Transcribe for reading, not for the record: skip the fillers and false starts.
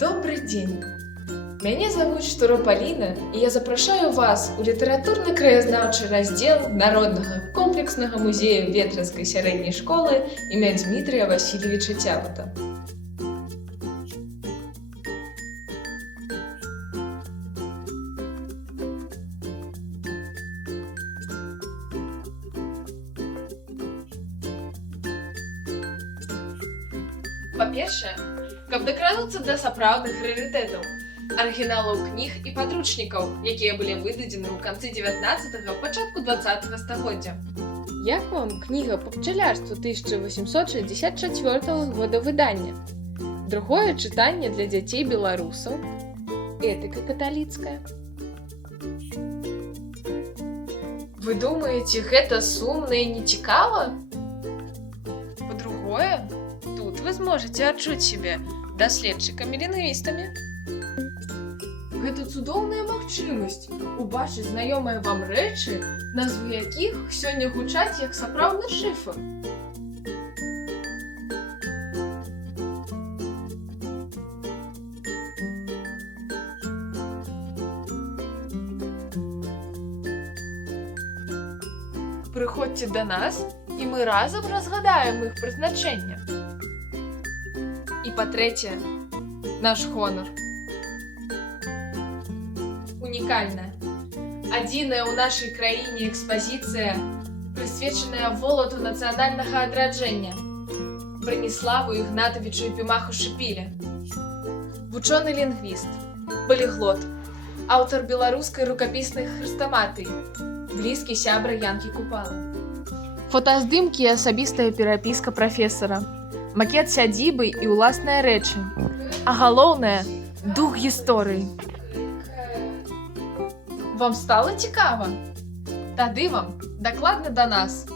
Добрый день! Меня зовут Штуро Поліна, і я запрашаю вас у літаратурна-краязнаўчы раздзел Народнага комплекснага музею Ветрынскай сярэдняй школы імя Дмітрия Васильевича Цябута. Па-першае, каб дакрануцца да сапраўдных рарытэтаў, арыгіналаў кніг і падручнікаў, якія былі выдадзены ў канцы 19-го, пачатку 20-го стагоддзя. Як вам кніга па пчалярству 1864 года выдання? Другое чытанне для дзяцей беларусаў, этыка каталіцкая. Вы думаеце, гэта сумна і нецікава? Па-другое, тут вы зможаце адчуць сябе даследчыкамі-лінгвістамі. Гэта цудоўная магчымасць убачыць знаёмыя вам рэчы, назвы якіх сёння гучаць як сапраўдны шыфр. Прыходзьце да нас, і мы разам разгадаем іх прызначэнне. І па-трэцяе, наш хонар. Унікальная, адзіная ў нашай краіне экспазіцыя, прысвечаная волату нацыянальнага адраджэння, Браніславу Ігнатавічу Епімаху Шыпіле. Вучоны-лінгвіст, паліглот, аўтар беларускай рукапіснай хрэстаматыі, блізкі сябра Янкі Купалы. Фотаздымкі і асабістая перапіска прафесара, макет сядзібы і ўласныя рэчы, а галоўнае – дух гісторыі. Вам стала цікава? Тады вам дакладна да нас.